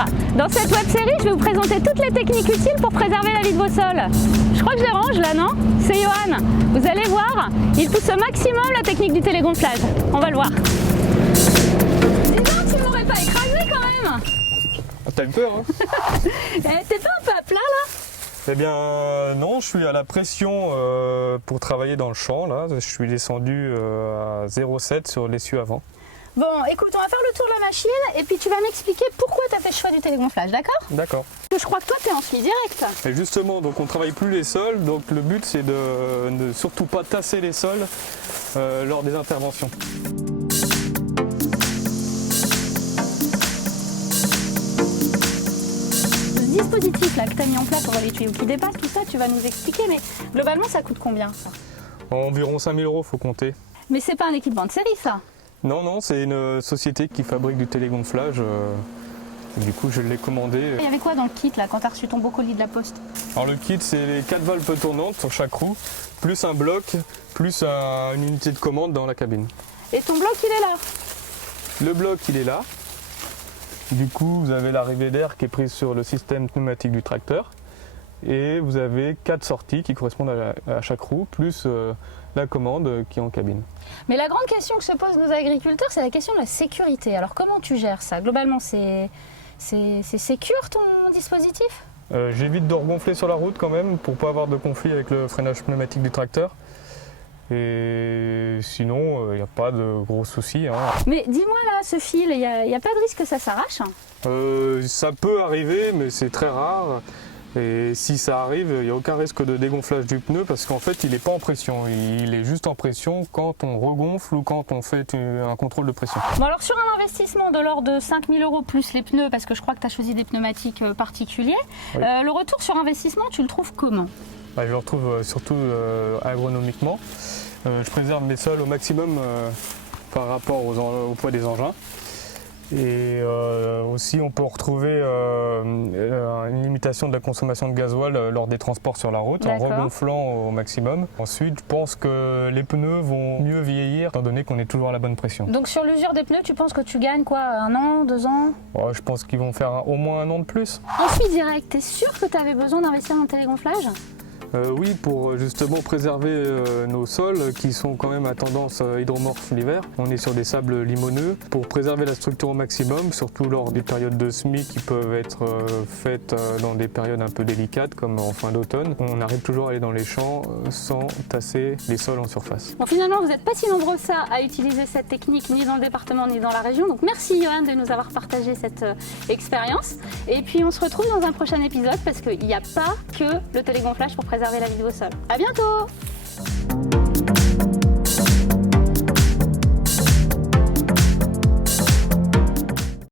bonsoir. Dans cette web série, je vais vous présenter toutes les techniques utiles pour préserver la vie de vos sols. Je crois que je les range là, non? C'est Johan. Vous allez voir, il pousse au maximum la technique du télégonflage. On va le voir. Dis donc, tu m'aurais pas écrasé quand même. Ah, t'as eu peur, hein? T'es pas un peu à plat là? Eh bien non, je suis à la pression pour travailler dans le champ. Là. Je suis descendu à 0,7 sur l'essieu avant. Bon, écoute, on va faire le tour de la machine et puis tu vas m'expliquer pourquoi tu as fait le choix du télégonflage, d'accord? D'accord. Je crois que toi, tu es en semi-direct. Et justement, donc on travaille plus les sols, donc le but c'est de ne surtout pas tasser les sols lors des interventions. Ce dispositif là que tu as mis en place, on voit les tuyaux qui dépassent, tout ça, tu vas nous expliquer, mais globalement, ça coûte combien ça? Environ 5 000 €, faut compter. Mais c'est pas un équipement de série, ça? Non, non, c'est une société qui fabrique du télégonflage. Du coup, je l'ai commandé. Il y avait quoi dans le kit là quand tu as reçu ton beau colis de la poste? Alors le kit, c'est les 4 valves tournantes sur chaque roue, plus un bloc, plus une unité de commande dans la cabine. Et ton bloc, il est là? Le bloc, il est là. Du coup, vous avez l'arrivée d'air qui est prise sur le système pneumatique du tracteur. Et vous avez 4 sorties qui correspondent à chaque roue, plus la commande qui est en cabine. Mais la grande question que se posent nos agriculteurs, c'est la question de la sécurité. Alors comment tu gères ça? Globalement, c'est sécure ton dispositif? J'évite de regonfler sur la route quand même pour pas avoir de conflit avec le freinage pneumatique du tracteur. Et sinon, il n'y a pas de gros soucis. Hein. Mais dis-moi là, ce fil, il n'y a pas de risque que ça s'arrache? Ça peut arriver, mais c'est très rare. Et si ça arrive, il n'y a aucun risque de dégonflage du pneu parce qu'en fait, il n'est pas en pression. Il est juste en pression quand on regonfle ou quand on fait un contrôle de pression. Bon alors sur un investissement de l'ordre de 5 000 € plus les pneus, parce que je crois que tu as choisi des pneumatiques particuliers, oui. Le retour sur investissement, tu le trouves comment? Je le retrouve surtout agronomiquement. Je préserve mes sols au maximum par rapport au poids des engins. Et aussi, on peut retrouver une limitation de la consommation de gasoil lors des transports sur la route en regonflant au maximum. Ensuite, je pense que les pneus vont mieux vieillir étant donné qu'on est toujours à la bonne pression. Donc sur l'usure des pneus, tu penses que tu gagnes quoi? 1 an, 2 ans? Je pense qu'ils vont faire au moins 1 an de plus. En semi-direct, t'es sûr que tu avais besoin d'investir dans le télégonflage? Oui, pour justement préserver nos sols qui sont quand même à tendance hydromorphe l'hiver. On est sur des sables limoneux. Pour préserver la structure au maximum, surtout lors des périodes de semis qui peuvent être faites dans des périodes un peu délicates comme en fin d'automne, on arrive toujours à aller dans les champs sans tasser les sols en surface. Bon, finalement, vous n'êtes pas si nombreux que ça à utiliser cette technique ni dans le département ni dans la région. Donc merci Johan de nous avoir partagé cette expérience. Et puis on se retrouve dans un prochain épisode parce qu'il n'y a pas que le télégonflage pour préserver la vie de vos sols. À bientôt!